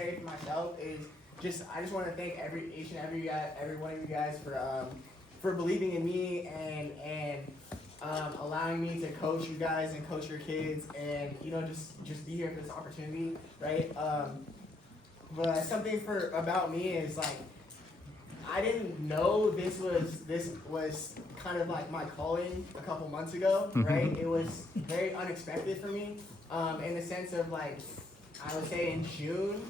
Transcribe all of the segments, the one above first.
say for myself is I just want to thank each and every one of you guys for believing in me and allowing me to coach you guys and coach your kids and just be here for this opportunity, right? But something about me is like I didn't know this was kind of like my calling a couple months ago, right? It was very unexpected for me, in the sense of like I would say in June,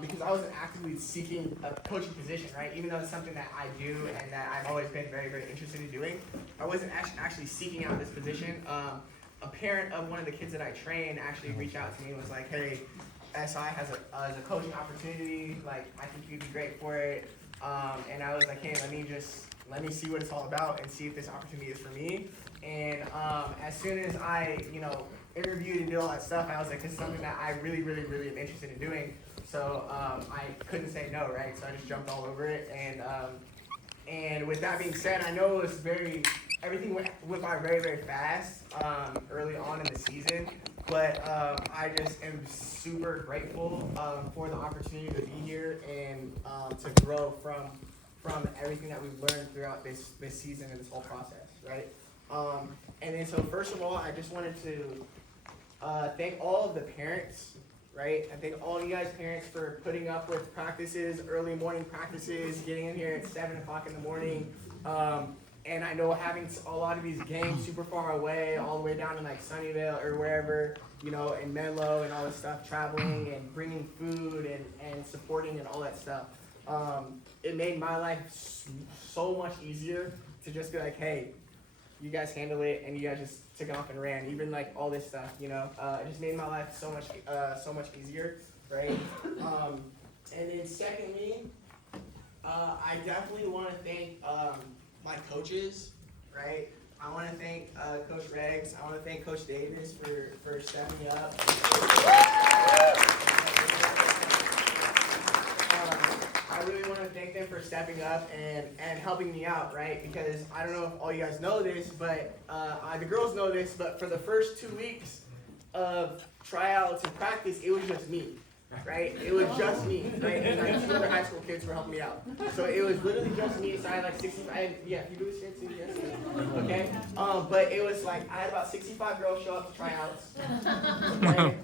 because I wasn't actively seeking a coaching position, right? Even though it's something that I do and that I've always been very, very interested in doing, I wasn't actually seeking out this position. A parent of one of the kids that I train actually reached out to me and was like, "Hey, SI has a coaching opportunity. Like, I think you'd be great for it." And I was like, "Hey, let me see what it's all about and see if this opportunity is for me." And as soon as I, interviewed and did all that stuff, I was like, "This is something that I really, really, really am interested in doing." So I couldn't say no, right? So I just jumped all over it. And with that being said, I know it was everything went by very, very fast early on in the season. But I just am super grateful for the opportunity to be here and to grow from everything that we've learned throughout this season and this whole process, right? And then so first of all, I just wanted to thank all of the parents, right? I thank all of you guys parents for putting up with practices, early morning practices, getting in here at 7 o'clock in the morning. And I know having a lot of these games super far away, all the way down in like Sunnyvale or wherever, in Menlo and all this stuff, traveling and bringing food and supporting and all that stuff. It made my life so much easier to just be like, "Hey, you guys handle it," and you guys just took off and ran. Even like all this stuff, it just made my life so much easier, right? And then secondly, I definitely want to thank my coaches, right? I want to thank Coach Regs. I want to thank Coach Davis for stepping up. I really want to thank them for stepping up and helping me out, right? Because I don't know if all you guys know this, but the girls know this, but for the first 2 weeks of tryouts and practice, it was just me. Right? It was just me, right? And like 2 other high school kids were helping me out. So it was literally just me. So I had like 65, yeah, you do this here too, yes. Okay? But it was like, I had about 65 girls show up to tryouts. Okay?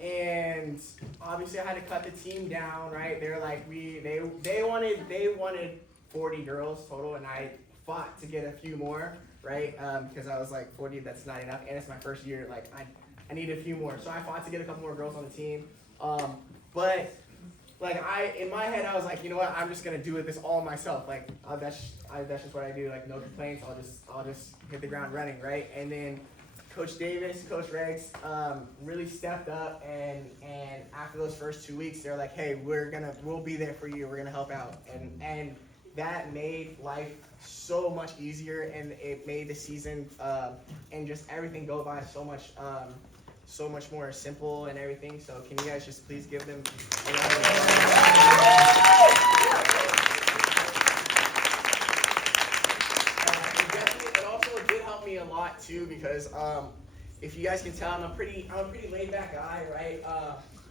And obviously I had to cut the team down, right? They were like, they wanted 40 girls total, and I fought to get a few more, right? Because I was like, 40, that's not enough. And it's my first year, like, I need a few more. So I fought to get a couple more girls on the team. But like in my head, I was like, you know what? I'm just gonna do this all myself. Like that's just what I do. Like no complaints. I'll just hit the ground running, right? And then Coach Davis, Coach Regs, really stepped up, and after those first 2 weeks, they're like, hey, we'll be there for you. We're gonna help out, and that made life so much easier, and it made the season and just everything go by so much more simple and everything. So can you guys just please give them a round of applause? It also did help me a lot too, because if you guys can tell, I'm a pretty laid back guy, right?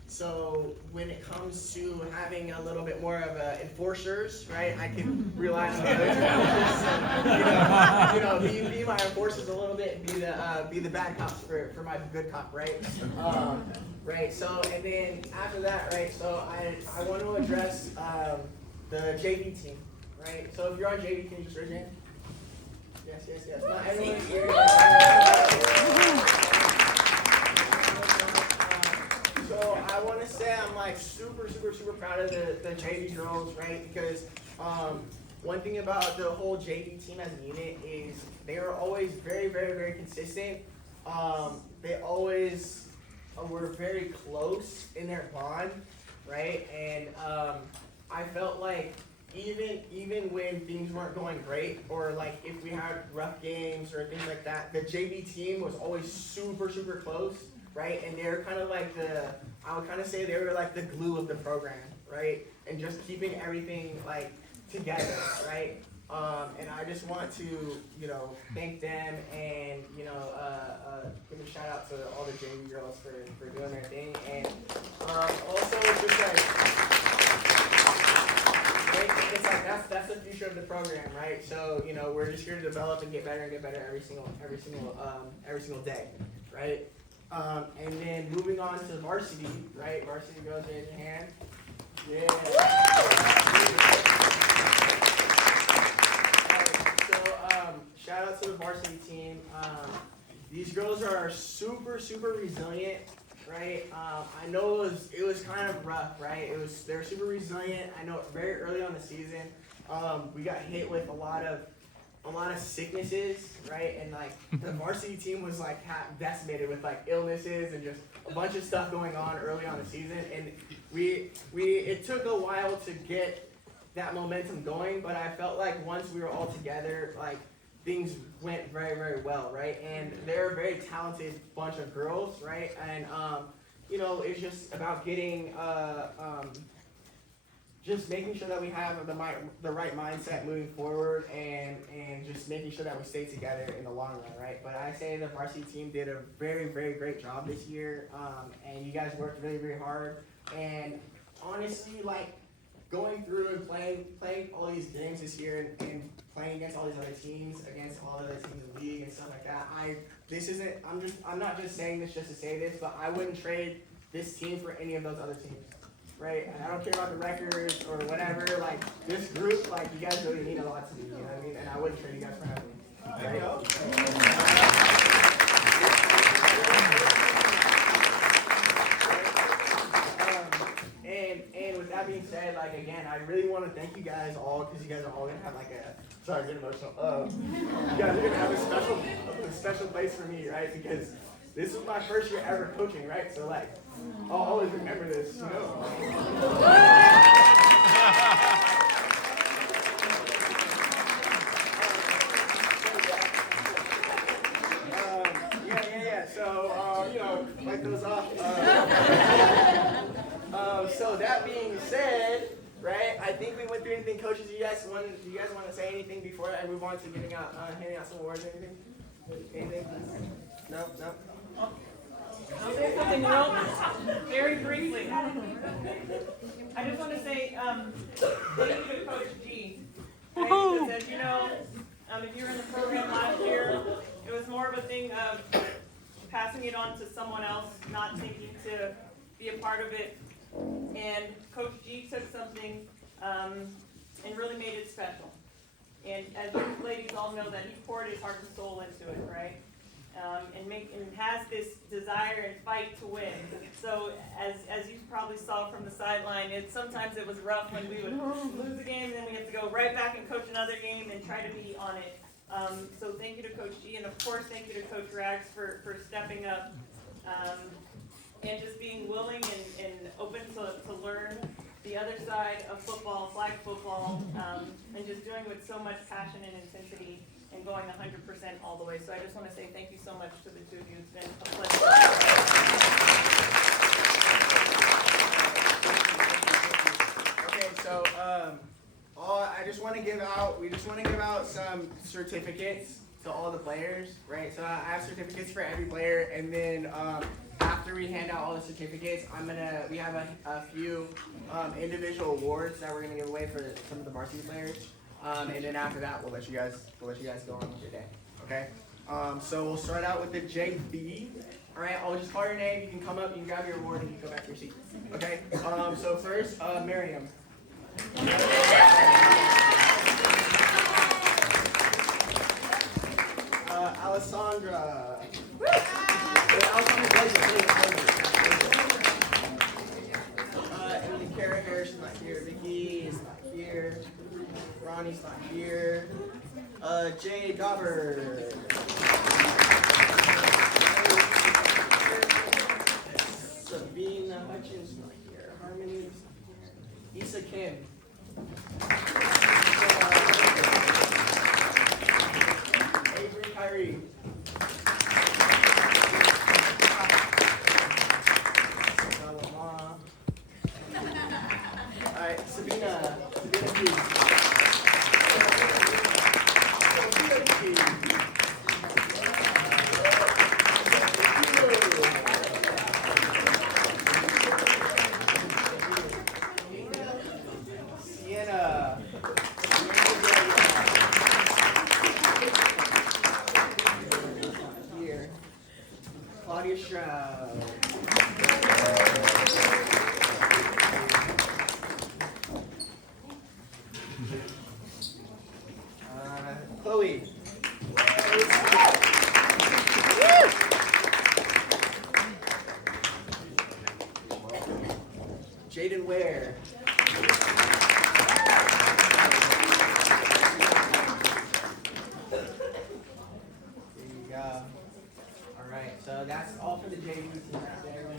So when it comes to having a little bit more of enforcers, right, I can rely on others, and, be my enforcers a little bit, and be the bad cops for my good cop, right? Right. So and then after that, right? So I want to address the JV team, right? So if you're on JV, can you just raise your hand? Yes. Not everyone here. So I want to say I'm like super proud of the JV girls, right? Because one thing about the whole JV team as a unit is they are always very consistent. They always were very close in their bond, right? And I felt like even when things weren't going great, or like if we had rough games or things like that, the JV team was always super close. Right, and they're kind of like I would kind of say they were like the glue of the program, right? And just keeping everything like together, right? And I just want to, thank them and, give a shout out to all the JV girls for doing their thing. And also just of the program, right? So we're just here to develop and get better every single day, right? And then moving on to varsity, right? Varsity girls, raise your hand. Yeah. So shout out to the varsity team. These girls are super resilient, right? I know it was kind of rough, right? They're super resilient. I know very early on the season, we got hit with a lot of sicknesses, right? And like the varsity team was like decimated with like illnesses and just a bunch of stuff going on early on the season. And it took a while to get that momentum going, but I felt like once we were all together, like things went very well, right? And they're a very talented bunch of girls, right? And it's just about getting just making sure that we have the right mindset moving forward, and just making sure that we stay together in the long run, right? But I say the varsity team did a very great job this year, and you guys worked really hard. And honestly, like going through and playing all these games this year and playing against all these other teams, against all the other teams in the league and stuff like that, I'm not just saying this just to say this, but I wouldn't trade this team for any of those other teams. Right? And I don't care about the records or whatever, like this group, like you guys really mean a lot to me, you know what I mean? And I wouldn't trade you guys for having me. Right? And with that being said, like again, I really want to thank you guys all, because you guys are all gonna have like sorry, getting emotional. You guys are gonna have a special place for me, right? Because this was my first year ever coaching, right? So like, I'll always remember this, Yeah. So, wipe those off. So that being said, right? I think we went through anything. Coaches, do you guys want to say anything before I move on to handing out some awards or anything? Anything? No. I'll say something very briefly. I just want to say thank you to Coach G. Because as you know, if you were in the program last year, it was more of a thing of passing it on to someone else, not thinking to be a part of it. And Coach G took something and really made it special. And as you ladies all know, that he poured his heart and soul into it, right? And has this desire and fight to win. So as you probably saw from the sideline, sometimes it was rough when we would lose a game, and then we have to go right back and coach another game and try to be on it. So thank you to Coach G, and of course thank you to Coach Rags for stepping up and just being willing and open to learn the other side of football, flag football, and just doing with so much passion and intensity and going 100% all the way. So I just want to say thank you so much to the two of you. It's been a pleasure. Okay, so we just want to give out some certificates to all the players, right? So I have certificates for every player, and then after we hand out all the certificates, we have a few individual awards that we're gonna give away for some of the varsity players. And then after that, we'll let you guys go on with your day. Okay? So we'll start out with the JV. All right, I'll just call your name. You can come up, you can grab your award, and you can go back to your seat. Okay? So first, Miriam. Alessandra. And Kara Harrison's not here. Vicky is not here. Ronnie's not here. Jay Dauber. Sabina Hutchins not here. Harmony's not here. Issa Kim. Avery Kyrie. Alright, Sabina P. Sienna. Jaden Ware. There you go. All right, so that's all for the JV team right there. All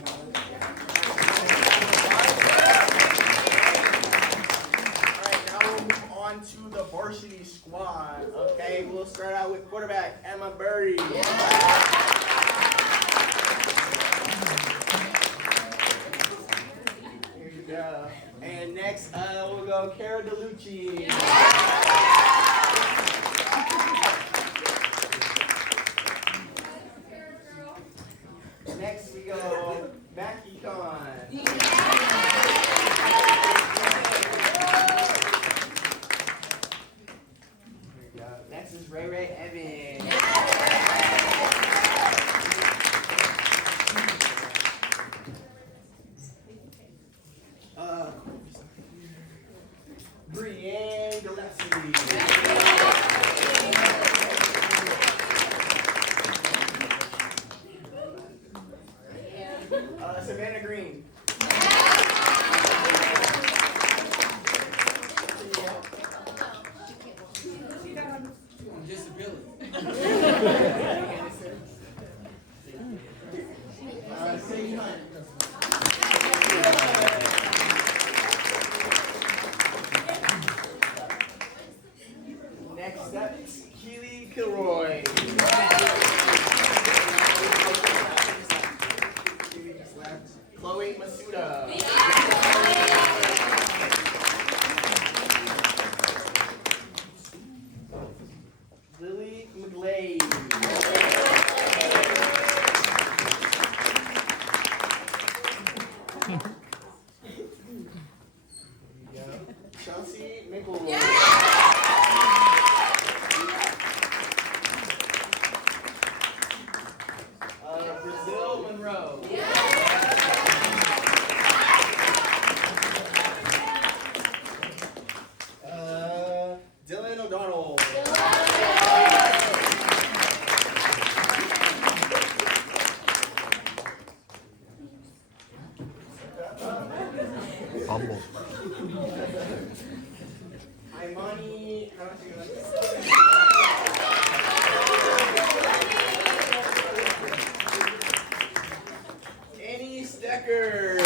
right, now we'll move on to the varsity squad. Okay, we'll start out with quarterback Emma Birdie. Here you go. And next, we'll go Cara DeLucci. Next we go Mackie Khan. There we go. Next is Ray Ray Evans. Brienne Gillespie. Savannah Green. Disability. Sadie Hunt. Next up, Keely Kilroy. Chloe Masuda. Lily McGlade. Chelsea Mickelroy. Brazil Monroe. Dylan O'Donnell. Humble. Imani, how much you like this? Annie Stecker.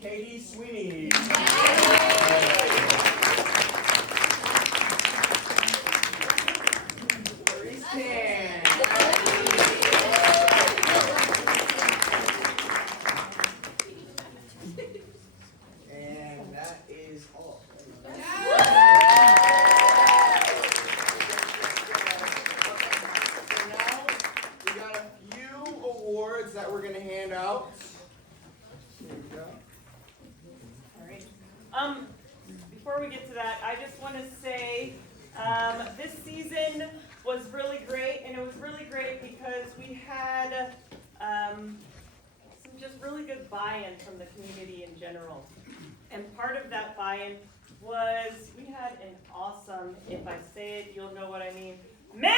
Katie Sweeney. Maurice Tan. And that is all. So now we got a few awards that we're gonna hand out. Here we go. Alright. Before we get to that, I just want to say, this season was really great, and it was really great because we had, some just really good buy-in from the community in general. And part of that buy-in was, we had an awesome, if I say it, you'll know what I mean, manager!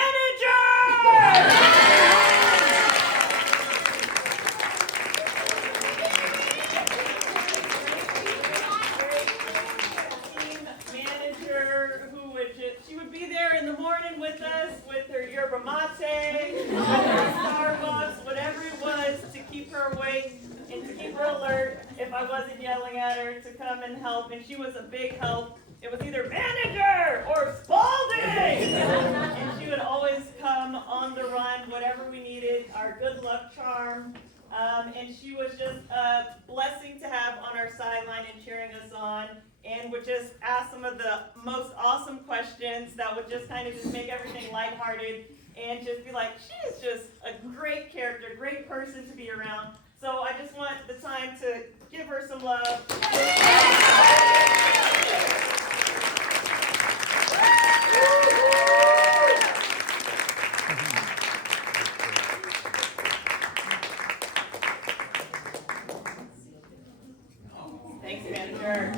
Manager who would just, she would be there in the morning with us with her yerba mate, with her Starbucks, whatever it was to keep her awake and to keep her alert if I wasn't yelling at her to come and help, and she was a big help. It was either manager or Spalding! And she would always come on the run, whatever we needed, our good luck charm. And she was just a blessing to have on our sideline and cheering us on, and would just ask some of the most awesome questions that would just kind of just make everything lighthearted and just be like, she is just a great character, great person to be around. So I just want the time to give her some love. Thanks, manager.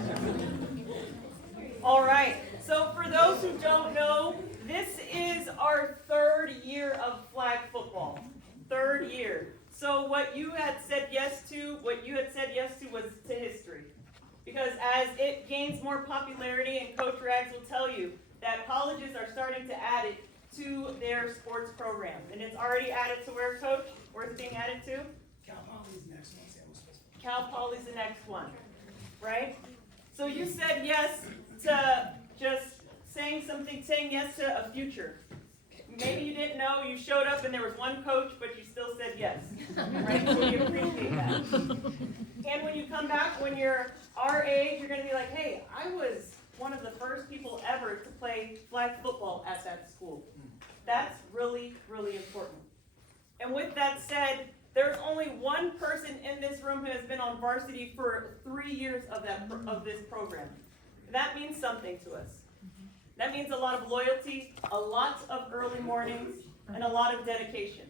All right, so for those who don't know, this is our third year of flag football. Third 3rd year. So what you had said yes to was to history. Because as it gains more popularity, and Coach Rags will tell you that colleges are starting to add it to their sports programs. And it's already added to where, Coach? Where it's being added to? Cal Poly's the next one. Cal Poly's the next one, right? So you said yes to just saying yes to a future. Maybe you didn't know, you showed up and there was one coach, but you still said yes, right? So we appreciate that. And when you come back, when you're our age, you're gonna be like, hey, I was one of the first people ever to play flag football at that school. That's really, really important. And with that said, there's only one person in this room who has been on varsity for 3 years of this program. That means something to us. That means a lot of loyalty, a lot of early mornings, and a lot of dedication.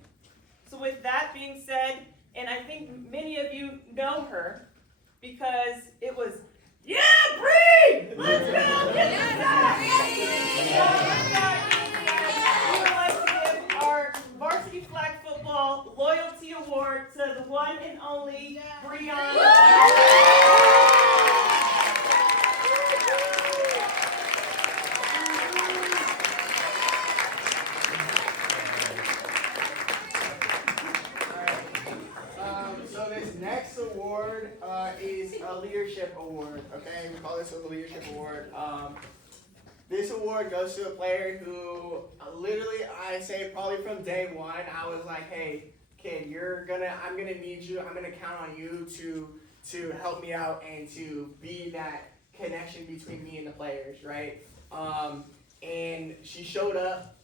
So with that being said, and I think many of you know her because it was, yeah, Bree! Let's go! Get we would like to give our Varsity Flag Football Loyalty Award to the one and only Breon. So this next award is a leadership award. Okay, we call this a leadership award. This award goes to a player who literally, I say probably from day one, I was like, hey, kid, I'm gonna need you. I'm gonna count on you to help me out and to be that connection between me and the players, right? And she showed up,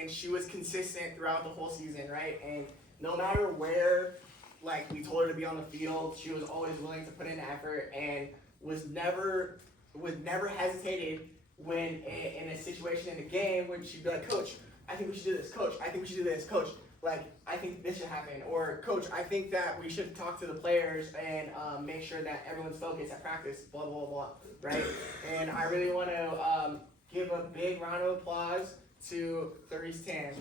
and she was consistent throughout the whole season, right? And no matter where, like, we told her to be on the field, she was always willing to put in effort and was never hesitated when in a situation in a game when she'd be like, Coach, I think we should do this. Coach, I think we should do this. Coach, like, I think this should happen. Or, Coach, I think that we should talk to the players and make sure that everyone's focused at practice, blah, blah, blah, right? And I really want to give a big round of applause to Therese Tan.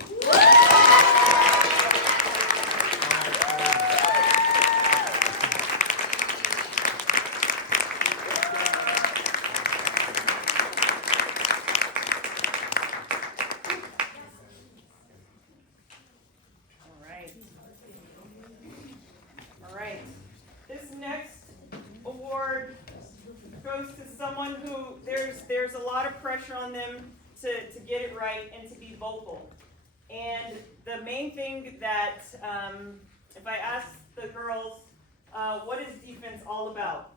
All right. This next award goes to someone who there's a lot of pressure on them to get it right and to be vocal. And the main thing that, if I ask the girls, what is defense all about?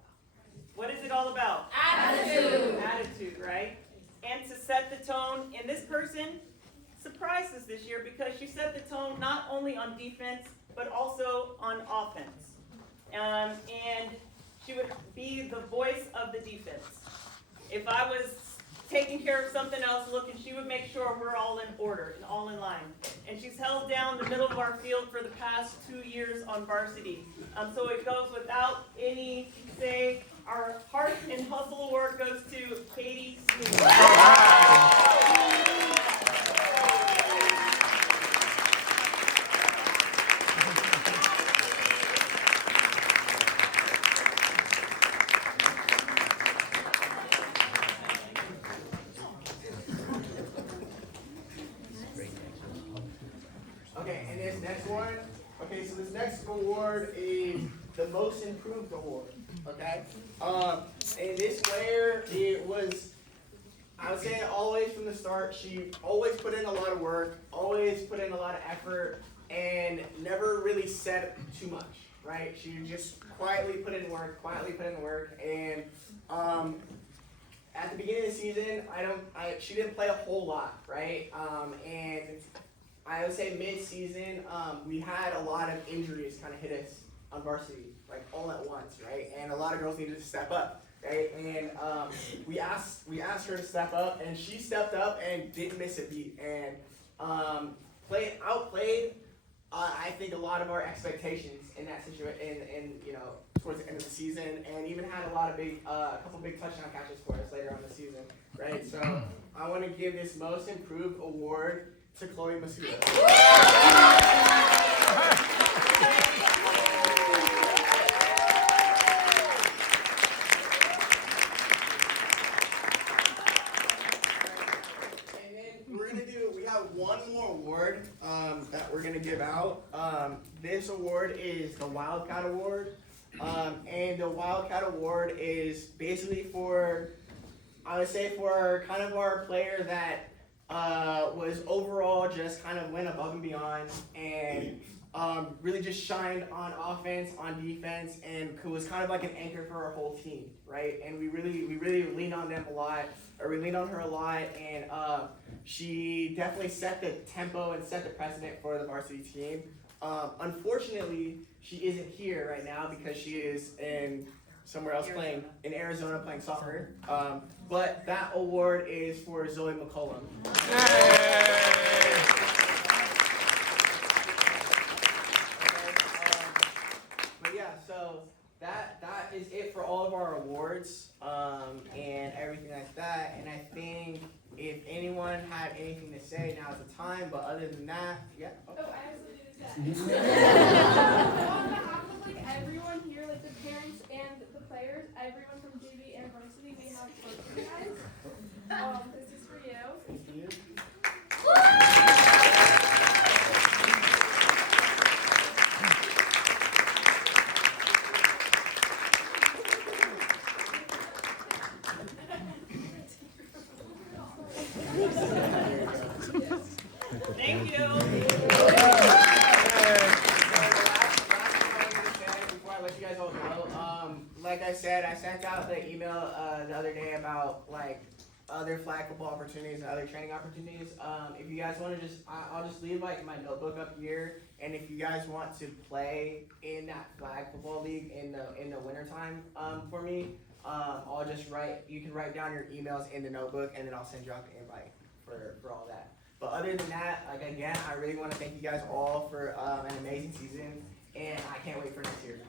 What is it all about? Attitude. Attitude, right? And to set the tone, and this person surprised us this year because she set the tone not only on defense, but also on offense. And she would be the voice of the defense. If I was taking care of something else, she would make sure we're all in order and all in line. And she's held down the middle of our field for the past 2 years on varsity. So it goes without any say. Our Heart and Hustle Award goes to Katie Sneed. Okay, and this next one, so this next award is the Most Improved Award, okay? And this player, it was, I would say all the way from the start, she always put in a lot of work, always put in a lot of effort, and never really said too much, right? She just quietly put in work, and at the beginning of the season, she didn't play a whole lot, right? And I would say mid-season, we had a lot of injuries kind of hit us on varsity, like all at once, right? And a lot of girls needed to step up, right? And we asked her to step up, and she stepped up and didn't miss a beat, and outplayed, I think, a lot of our expectations in that situation, and towards the end of the season, and even had a couple big touchdown catches for us later on the season, right? So I want to give this Most Improved Award to Chloe Masuda. this award is the Wildcat Award. And the Wildcat Award is basically for, I would say, for kind of our player that was overall just kind of went above and beyond and really just shined on offense, on defense, and who was kind of like an anchor for our whole team, right? And we really leaned on them a lot, or we leaned on her a lot, and she definitely set the tempo and set the precedent for the varsity team. Unfortunately, she isn't here right now because she is in somewhere else playing in Arizona playing soccer. But that award is for Zoe McCollum. But yeah, so that is it for all of our awards and everything like that. And I think if anyone had anything to say, now's the time. But other than that, yeah. Oh, I have something to say. On behalf of like everyone here, like the parents and the players, everyone from JV and varsity, we have fun for you guys. This is for you. Thank you. Thank you. Before I let you guys all go, like I said, I sent out the email the other day about like other flag football opportunities and other training opportunities. If you guys want to I'll just leave like my notebook up here, and if you guys want to play in that flag football league in the wintertime for me, I'll just you can write down your emails in the notebook, and then I'll send you out the invite for all that. But other than that, like again, I really want to thank you guys all for an amazing season, and I can't wait for next year.